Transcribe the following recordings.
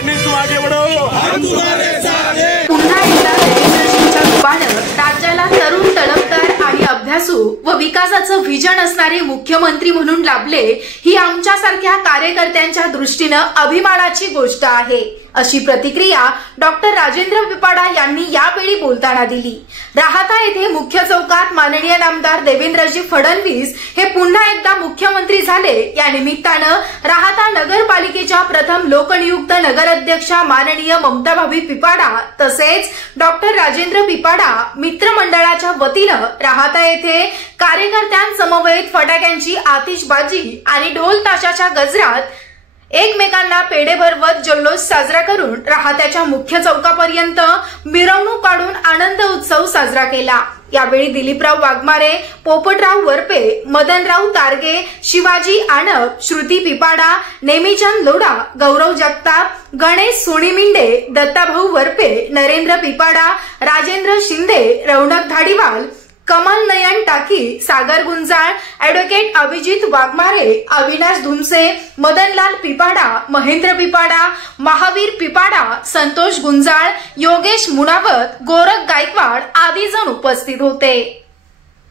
फडणवीस तुम आगे बढ़ो, हम तुम्हारे साथ हैं। पुन्हा एकदा देवेंद्रजींच्या रूपानं राज्याला तरुण तडफदार आणि अभ्यासू व विकासाचं व्हिजन असणारे मुख्यमंत्री म्हणून लाभले ही आमच्यासारख्या कार्यकर्त्यांच्या दृष्टीनं अभिमानाची गोष्ट आहे, अशी प्रतिक्रिया डॉक्टर राजेंद्र पिपाडा यांनी यावेळी बोलताना दिली। राहाता येथे मुख्य चौकात माननीय नामदार देवेंद्रजी फडणवीस हे पुन्हा एकदा मुख्यमंत्री झाले, या निमित्तानं राहाता नगरपालिकेच्या प्रथम लोकनियुक्त नगराध्यक्षा माननीय ममताभाभी पिपाडा तसेच डॉक्टर राजेंद्र पिपाडा मित्रमंडळाच्या वतीनं राहाता येथे कार्यकर्त्यांसमवेत फटाक्यांची आतिषबाजी आणि ढोल ताशाच्या गजरात एकमेकांना पेढे भरवत जल्लोष साजरा करून राहात्याच्या मुख्य चौकापर्यंत मिरवणूक काढून आनंद उत्सव साजरा केला। यावेळी दिलीपराव वाघमारे, पोपटराव वरपे, मदनराव तारगे, शिवाजी आणप, श्रुती पिपाडा, नेमीचंद लोढा, गौरव जगताप, गणेश सोनीमिंडे, दत्ताभाऊ वरपे, नरेंद्र पिपाडा, राजेंद्र शिंदे, रौनक धाडीवाल, कमल नयन टाकी, सागर गुंजाळ, ॲडव्होकेट अभिजित वाघमारे, अविनाश धुमसे, मदनलाल पिपाडा, महेंद्र पिपाडा, महावीर पिपाडा, संतोष गुंजाळ, योगेश मुणावत, गोरख गायकवाड आदी जण उपस्थित होते।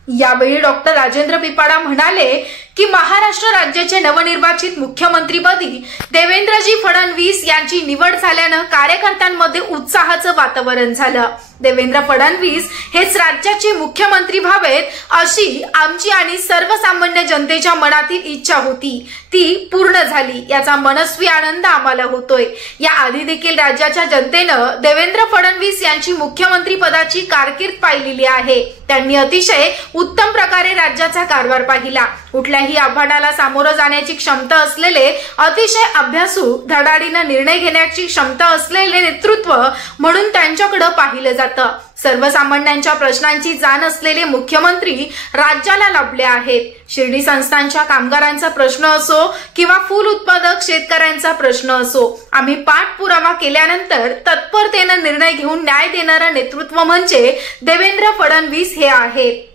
यावेळी डॉक्टर राजेंद्र पिपाडा म्हणाले की महाराष्ट्र राज्याचे नवनिर्वाचित मुख्यमंत्रीपदी देवेंद्रजी फडणवीस यांची निवड झाल्यानं कार्यकर्त्यांमध्ये उत्साहाचं वातावरण झालं। देवेंद्र फडणवीस हेच राज्याचे मुख्यमंत्री व्हावेत अशी आमची आणि सर्वसामान्य जनतेच्या मनातील इच्छा होती, ती पूर्ण झाली, याचा मनस्वी आनंद आम्हाला होतोय। या आधी देखील राज्याच्या जनतेनं देवेंद्र फडणवीस यांची मुख्यमंत्री पदाची कारकीर्द पाहिलेली आहे। त्यांनी अतिशय उत्तम प्रकारे राज्याचा कारभार पाहिला। कुठल्याही आव्हानाला सामोरं जाण्याची क्षमता असलेले, अतिशय अभ्यासू, धडाडीने निर्णय घेण्याची क्षमता असलेले नेतृत्व म्हणून त्यांच्याकडे पाहिलं जातं। सर्वसामान्यांच्या प्रश्नांची जाण असलेले मुख्यमंत्री राज्याला लाभले आहेत। शिर्डी संस्थांच्या कामगारांचा प्रश्न असो किंवा फूल उत्पादक शेतकऱ्यांचा प्रश्न असो, आम्ही पाठपुरावा केल्यानंतर तत्परतेने निर्णय घेऊन न्याय देणारं नेतृत्व म्हणजे देवेंद्र फडणवीस हे आहेत।